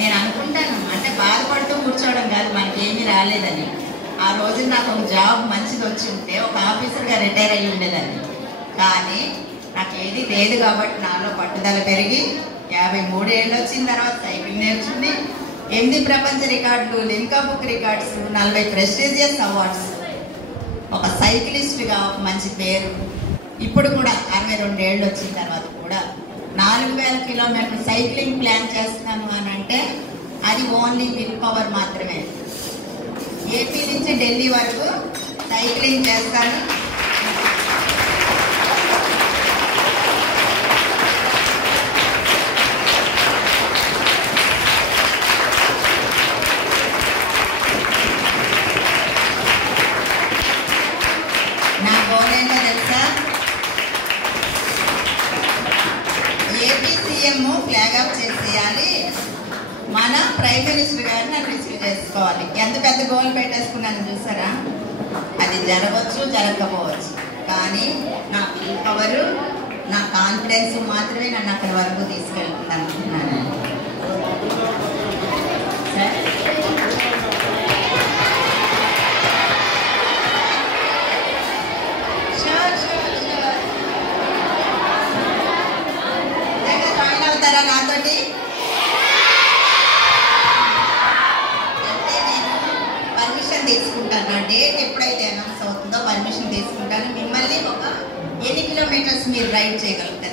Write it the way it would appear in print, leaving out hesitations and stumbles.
నేను అనుకుంటాను, అంటే బాధపడుతూ కూర్చోవడం కాదు, మనకేమీ రాలేదని. ఆ రోజు నాకు ఒక జాబ్ మంచిది వచ్చి ఉంటే ఒక ఆఫీసర్గా రిటైర్ అయ్యి ఉండేదాన్ని. కానీ నాకు ఏది లేదు కాబట్టి నాలో పట్టుదల పెరిగి 53 ఏళ్ళు వచ్చిన తర్వాత సైకిల్ నేర్చుకుని 8 ప్రపంచ రికార్డులు, Limca book records, 40 prestigious awards, ఒక సైక్లిస్ట్గా ఒక మంచి పేరు. ఇప్పుడు కూడా 62 ఏళ్ళు వచ్చిన తర్వాత కూడా 4000 కిలోమీటర్లు సైక్లింగ్ ప్లాన్ చేస్తున్నాను అని అంటే అది ఓన్లీ విల్ పవర్ మాత్రమే. ఏపీ నుంచి ఢిల్లీ వరకు సైక్లింగ్ చేస్తాను. నా గోల్ ఏంటో తెలుసా? ఏపీ సీఎం ఫ్లాగ్ ఆఫ్ చేసేయాలి, మన ప్రైమ్ మినిస్టర్ గారిని నన్ను రిసీవ్ చేసుకోవాలి. ఎంత పెద్ద గోల్ పెట్టేసుకున్నాను చూసారా? అది జరగవచ్చు, జరగకపోవచ్చు, కానీ నా విల్ పవర్, నా కాన్ఫిడెన్స్ మాత్రమే నన్ను అక్కడి వరకు తీసుకెళ్తుంది అనుకుంటున్నాను. జాయిన్ అవుతారా నాతోటి? తీసుకుంటాను. నా డేట్ ఎప్పుడైతే అనౌన్స్ అవుతుందో పర్మిషన్ తీసుకుంటాను. మిమ్మల్ని ఒక 8 కిలోమీటర్స్ మీరు రైడ్ చేయగలుగుతారు.